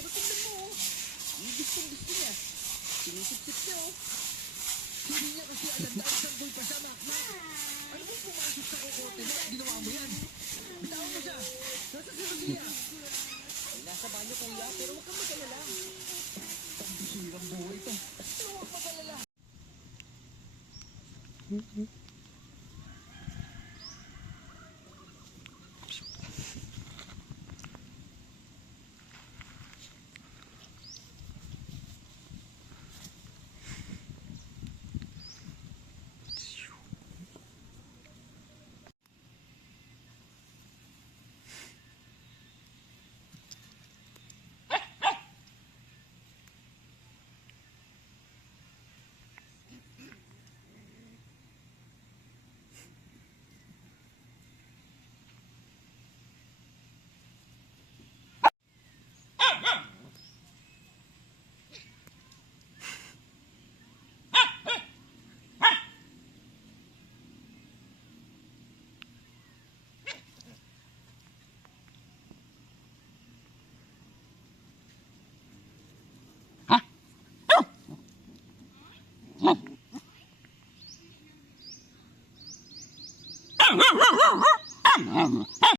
Pero tignan mo, oh. Yung gusto niya. Sinisip-sip niya, oh. Hindi niya kasi alam dahil sanggol pa siya, Makmak. Ano bang pumasok sa kokote mo? Ginawa mo yan. Bitawan mo siya. Nasa si Lucia. Ay, nasa banyo, kuya, pero huwag kang mag-alala. Ang bisirang buhay ito. Pero huwag mag-alala. Ah!